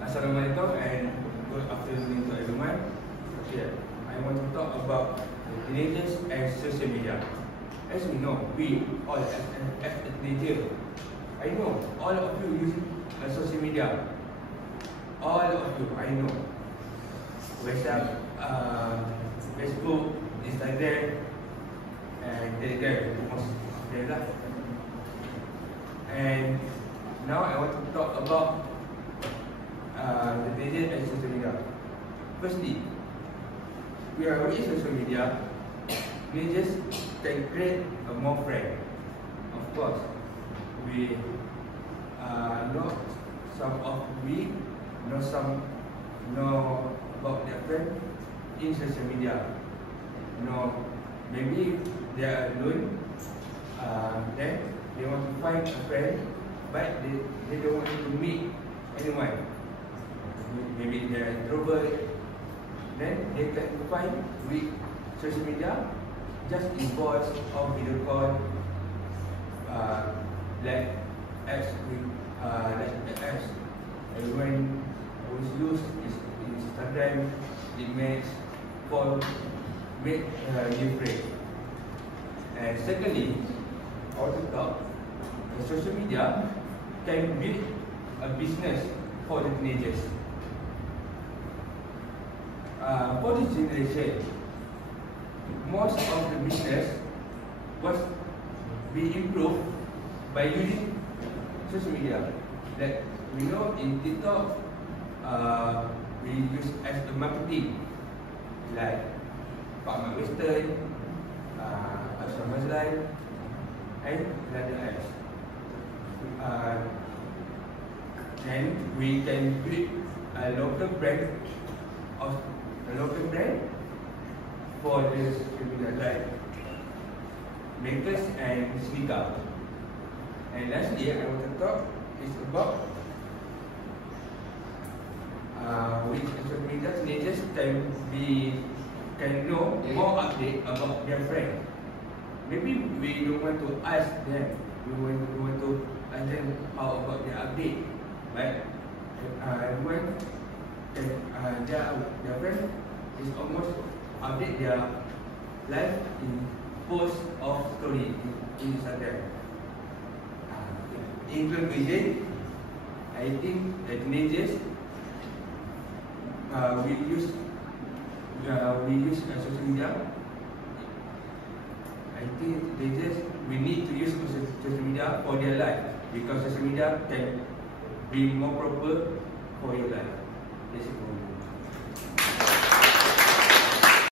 Assalamualaikum and good afternoon to everyone. Okay, I want to talk about teenagers and social media. As we know, we all as a teenager, I know all of you use social media. All of you, I know. WhatsApp, Facebook, Instagram, and Telegram, most there lah. And now I want to talk about the teenagers and social media. Firstly, we are already social media. Teenagers can create a more friend. Of course, we know about their friend in social media. Maybe they are alone. Then they want to find a friend, but they don't want to meet anyone. Maybe they are introvert. Then they can find with social media, just in voice or video call, like apps everyone always use is Instagram. It makes you friend. And secondly, I want to talk, social media can build a business for the teenagers. For this generation, most of the business was be improved by using social media. Like we know in TikTok, we use as a marketing, like Pak Mat Western, Asal Mazlan, and other apps. And we can create a local brand for this media, like makers and sneaker. And lastly, I want to talk is about which social media teenagers can know more update about their friend. Maybe we don't want to ask them. We want to ask them how about their update, right? Everyone their friend is almost update their life in post of story in Instagram. In conclusion, I think the teenagers we use social media. I think we need to use social media for their life, because social media can be more proper for your life. That's it.